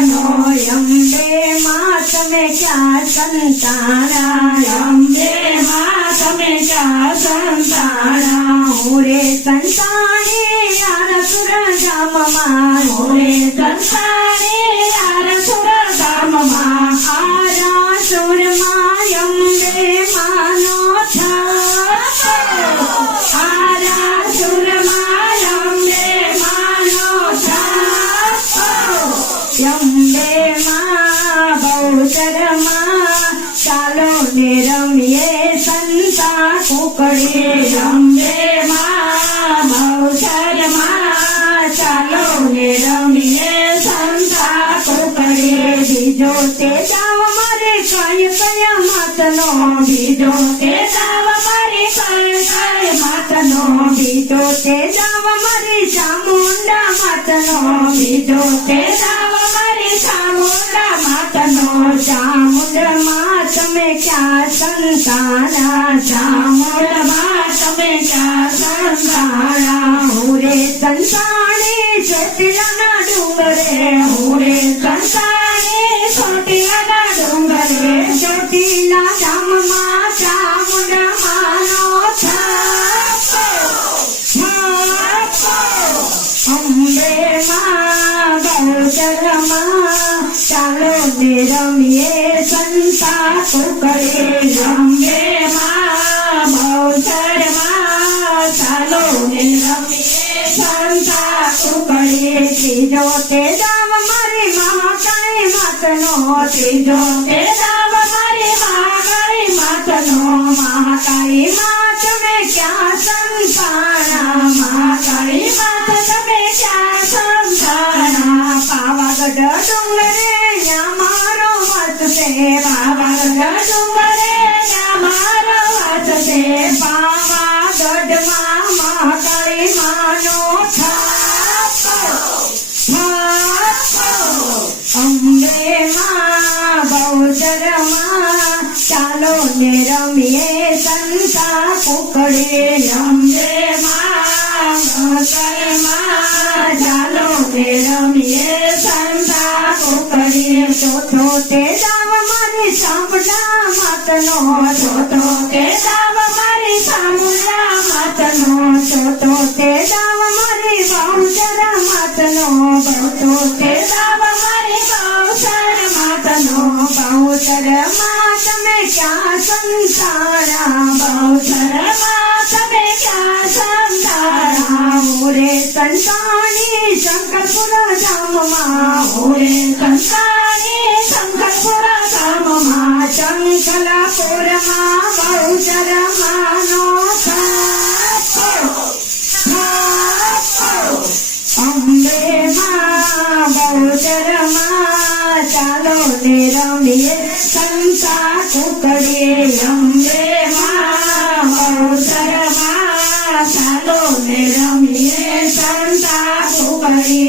नोय अम्बे मात में क्या संतारा अम्बे मात में क्या संतारा होरे संताने यार सुर, राम, मारे કુકડી અંબે માં ચાલો ને રમીએ સંતા કુકડી બીજો તે જાવ મારે કઈ કયા માતનો, બીજો તે સાવ મારી કઈ કઈ માતનો, બીજો તે જાવ મારી ચામુંડા માતનો, બીજો તે સાવ ચામુંડમાં તમે ક્યાં સંસારા હું રે સંતાણી ને રમીએ સંતા કુકડે અંબે માં બહુચરમાં ચાલો ને રમીએ સંતા કુકડીએ ત્રીજો તે જાવ મારી મહાકાળી માતનો ત્રીજો તે સાવ वीर्यं दे माँ कर्मा जालो तेरम ये संता कुकरी सोतो ते दाव मारी सांपड़ा मतनो सोतो ते दाव मारी सांपड़ा मतनो सोतो ते दाव मारी बाउचर मतनो बहुतो ते दाव मारी बाउचर मतनो में क्या संसार काममाहुरे संसारे संकल्पुरा काममा चञ्चलपुरमा बहुचरमानोथ अम्बे मा बहुचरमा चालो निरम्ये संसा कुकरे अम्बे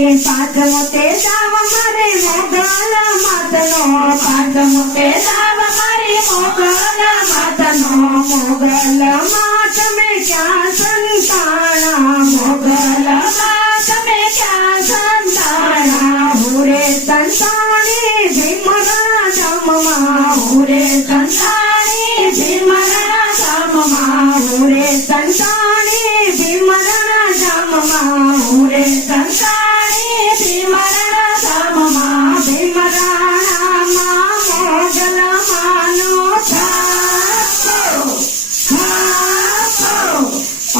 పాదముతే దావ మరే మొగల మాతను పాదముతే దావ మరే మొగల మాతను మొగల మాత మే క్యా సంతాన మొగల మాత మే క్యా సంతాన హురే సంతాని భీమరా జమమా హురే సంతాని భీమరా జమమా హురే సంతాని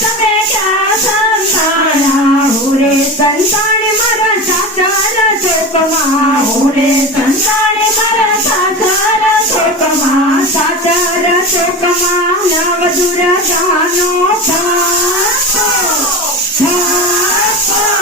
તમે ક્યાં સંતાણા તાણા હોરે સંતાન મારા સાચા ચોકમાં ઓરે સંતાણે મારા સાચા શોકમાં સાચા ચોકમાં નવ દુર્ગાનો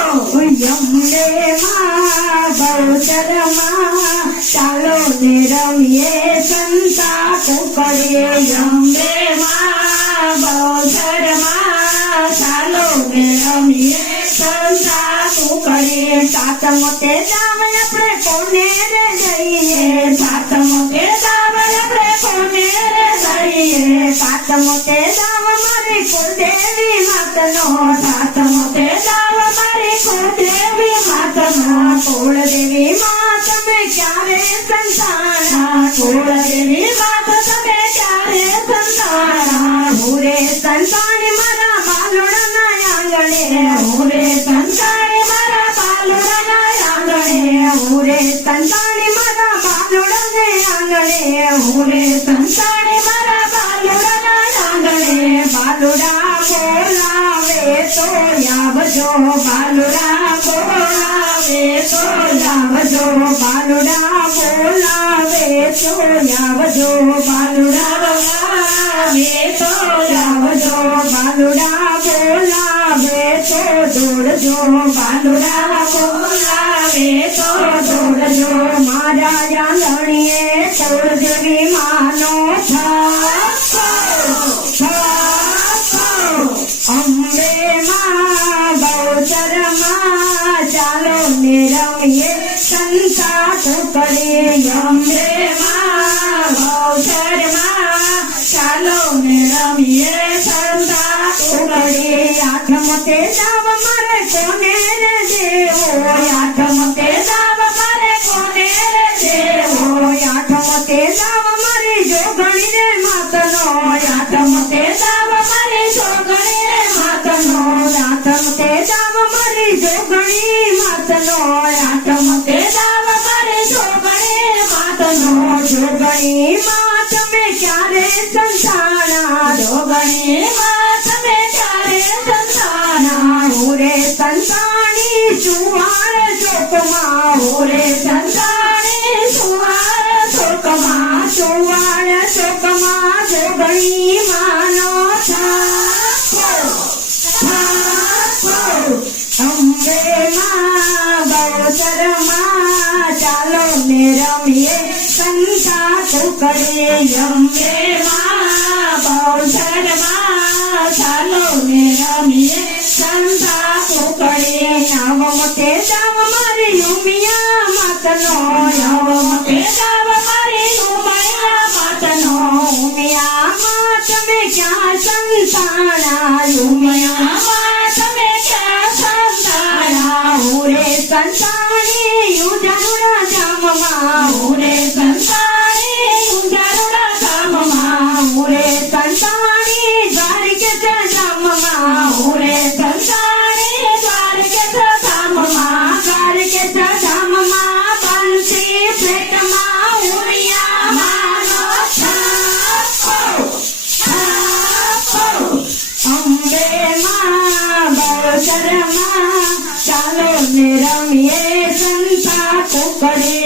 થાકો યમને માં બહુચરમાં ચાલો ને રમીએ સંતા કુકડીએ અંબે રમીએ સંતા કરીએ સાતમો તે દામ આપણે કોને રે જઈએ સાત તે દામ આપણે કોને રે દઈએ સાતમો તે દામ મારી કુળદેવી માતનો સાતમો તે દામ મારી કુળદેવી માતનો કુળદેવી માત તમે ક્યારે સંતાના સંતાન મારા બાલુડાને આંગણે ઓરે સંતાણી મારા બાલુડાના આંગણે. બાલુડા બોલાવે તો આવજો બાલુડા બોલાવે તો આવજો બાલુડા બોલાવે તો આવજો બાલુડા બોલાવે તો આવજો બાલુડા બોલાવે તો દોડજો, બાલુડા માં રમીએ સંતા ટુકડીએ અંબે માં બહુચરમાં ચાલો ને રમીએ સંતા ટુકડીએ આઠમ તે દાવ મારે કોને દેવો આઠમ तुम्हारे जो कमाओ रे संताने तुम्हारे तो कमा जो गई मानो था। अम्बे ये संता तो करे। अम्बे ચાલો ને રમીએ સંતા કુકડે